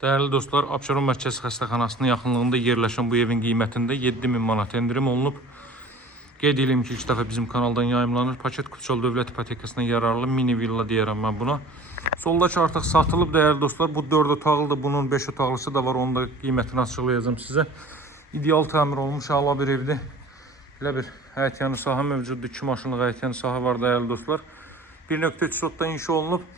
Değerli dostlar, Abşeron Mərkəzi Xəstəxanasının yaxınlığında yerləşən bu evin qiymətində 7000 manat endirim olunub. Qeyd edeyim ki, ilk dəfə bizim kanaldan yayımlanır. Paket Kutsal Dövlət İpotekasına yararlı mini villa deyərəm mən buna. Soldakı artıq satılıb değerli dostlar. Bu 4 otaqlıdır, bunun 5 otaqlısı da var. Onun da qiymətini açıqlayacağım sizə. İdeal təmir olmuş, hala bir evdir. Belə bir həyətyanı sahə mövcuddur. 2 maşınlıq həyətyanı sahə var değerli dostlar. 1.3 sotda inşa olunub.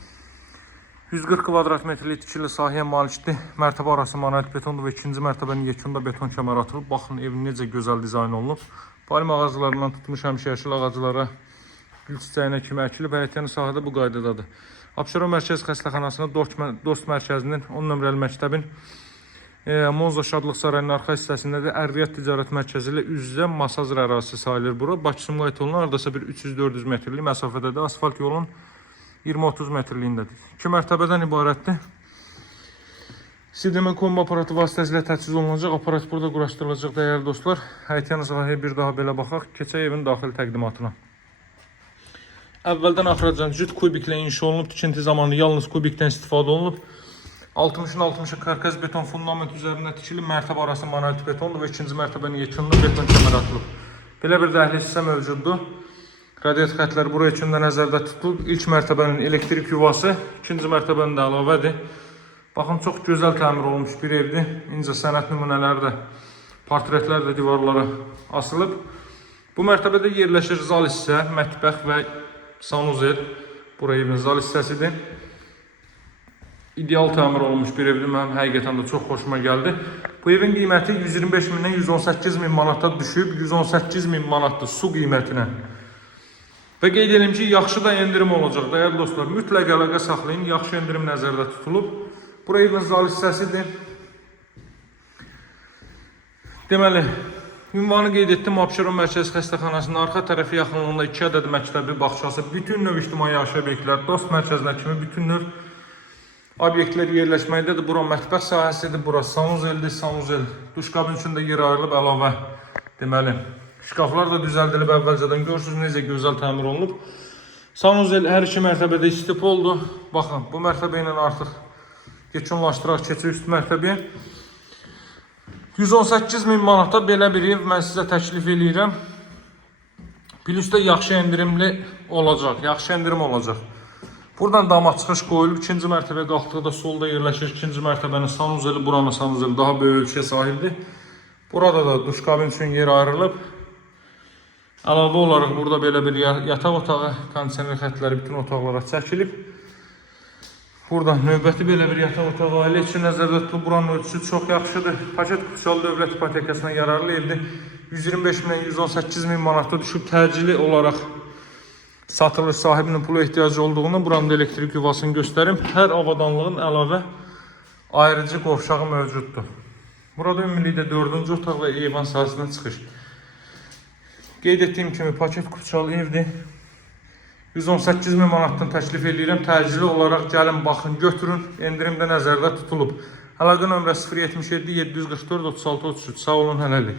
140 kvadrat metrli tikili sahəyə malikdir. Mərtəbə arası monolit betondur və ikinci mərtəbənin yekunda beton kəmər atılıb. Baxın evin necə gözəl dizayn olunub. Palma ağaclarından tutmuş həmişəyaşıl ağaclara, gül çiçəyinə kimi əkilib. Həyətyanı sahədə bu qaydadadır. Abşeron Mərkəzi Xəstəxanasının Dost mərkəzinin 10 nömrəli məktəbin Monza Şadlıq Sarayının arxa hissəsindədir. Ərriyyat Ticarət Mərkəzi ilə üz-üzə Masazır ərazisi sayılır bura. Bakı Sumqayıt yolunun aradasa bir 300-400 metrlik məsafədədir. Asfalt yolun 20-30 metrliyindədir. 2 mərtəbədən ibarətdir. Sidemə kombi aparatı vasitəsilə təchiz olunacaq. Aparat burada quraşdırılacaq değerli dostlar. Həyətyanı sahəyə bir daha belə baxaq. Keçək evin daxili təqdimatına. Əvvəldən axıracan cüt kubiklə inşa olunub. Tikinti zamanı yalnız kubikdən istifadə olunub. 60-60 karkaz beton fundament üzərində tikilib. Mərtəbə arası monolit betondur və ikinci mərtəbənin yekunda beton kəmər atılıb. Belə bir dəhliz isə mövcuddur. Radiat xətləri buraya üçün də nəzərdə tutulub. İlk mərtəbənin elektrik yuvası, ikinci mərtəbənin də əlavədir. Baxın, çox gözəl təmir olmuş bir evdir. İncə sənət nümunələri də, portretlər də divarlara asılıb. Bu mərtəbədə yerləşir zal hissə, mətbəx və sanuzel. Buraya evin zal hissəsidir. İdeal təmir olmuş bir evdir. Mənim həqiqətən də çox xoşuma gəldi. Bu evin qiyməti 125 mindən 118 min manata düşüb. 118 min manatdır su qiymətinə. Və qeyd edelim ki, yaxşı da endirim olacaq. Değerli dostlar, mütləq əlaqə saxlayın. Yaxşı endirim nəzərdə tutulub. Buraya evin zal hissəsidir. Deməli, ünvanı qeyd etdim. Abşeron Mərkəzi Xəstəxanasının arxa tərəfi yaxınlığında 2 ədəd məktəbi, bağçası, bütün növ ictimai yaşayış obyektlər, dost mərkəzinə kimi bütün növ obyektlər yerləşməkdədir. Bura mətbəx sahəsidir. Bura sanuzeldir. Sanuzel duşqabın üçün də yer ayrılıb əlavə. Deməli, şkaflar da düzəldilib əvvəlcədən. Görürsünüz necə gözəl təmir olunub. Sanuzel hər iki mərtəbədə istipoldur. Baxın, bu mərtəbə ilə artıq yekunlaşdıraq, keçək üst mərtəbəyə. 118 min manata belə bir ev mən sizə təklif eləyirəm. Plusda yaxşı endirimli olacaq. Yaxşı endirim olacaq. Buradan dama çıxış qoyulub. İkinci mərtəbəyə qalxdıqda solda yerləşir. İkinci mərtəbənin sanuzeli, buranın sanuzeli daha böyük ölçüyə sahibdir. Burada da duşqabin üçün yer ayrılıb. Əlavə olaraq burada belə bir yataq otağı, kondisioner xətləri bütün otaqlara çəkilib. Burada növbəti belə bir yataq otağı ailə üçün nəzərdə tutulub. Buranın ölçüsü çox yaxşıdır. Paket Kutsal Dövlət İpotekasına yararlı evdir. 125 mindən 118 min manata düşüb təcili olaraq satılır. Sahibinin pula ehtiyacı olduğundan buranın da elektrik yuvasını göstərim. Hər avadanlığın əlavə ayrıcı qovşağı mövcuddur. Burada ümumilikdə 4-cü otaq və eyvan sahəsinə çıxış. Qeyd etdiyim kimi paket Kutsal evdir. 118 min manatdan təklif edirəm. Təcili olaraq gəlin, baxın, götürün. Endirim də nəzərdə tutulub. Əlaqə nömrəsi 077 744 36 33. Sağ olun, hələlik.